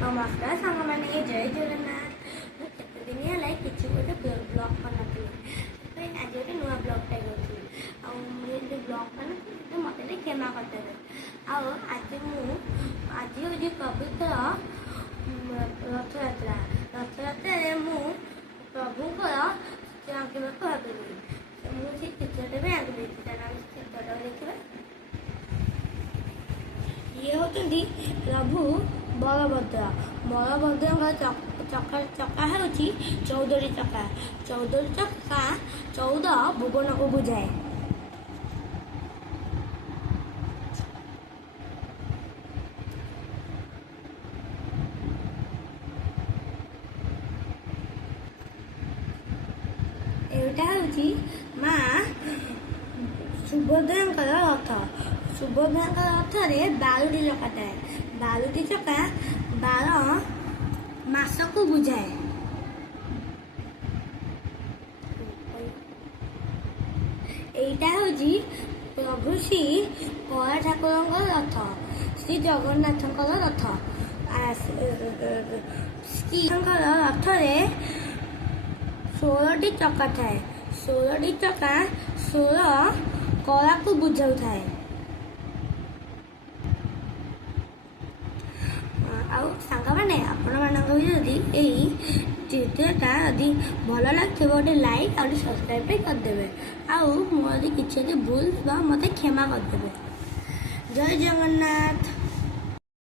नमस्कार सांग मैंने जय जगन्नाथ केते दिन है किसी गोटे ब्लॉग बनाती आज गोटे नुआ ब्लॉगटा करी ब्लॉग बना मत क्षमा करदे आज हूँ पवित्र रथयात्रा मु प्रभुंर चित्र आंकवाक भाविली मुझे चित्रटा भी आंकी चित्रटा देखा ये होती प्रभु बलभद्र चका हूँ 14टी चका 14टी चका 14 भुवन को बुझाए एटा हूँ माँ सुभद्रा रथ सुभद्रा रथरे 12टी चका थाए 12टी चका 12 मास को बुझाए एटा हूँ प्रभु श्री कला ठाकुर रथ श्री जगन्नाथ रथ श्री रथरे 16टी चका थाए 16टी चका 16 कला को बुझाऊ थाए सांग मैंने आपड़ी चित्रटा यदि भल लगे गोटे लाइक और सब्सक्राइब करदे आदि किसी भूल मत क्षमा करदे जय जगन्नाथ।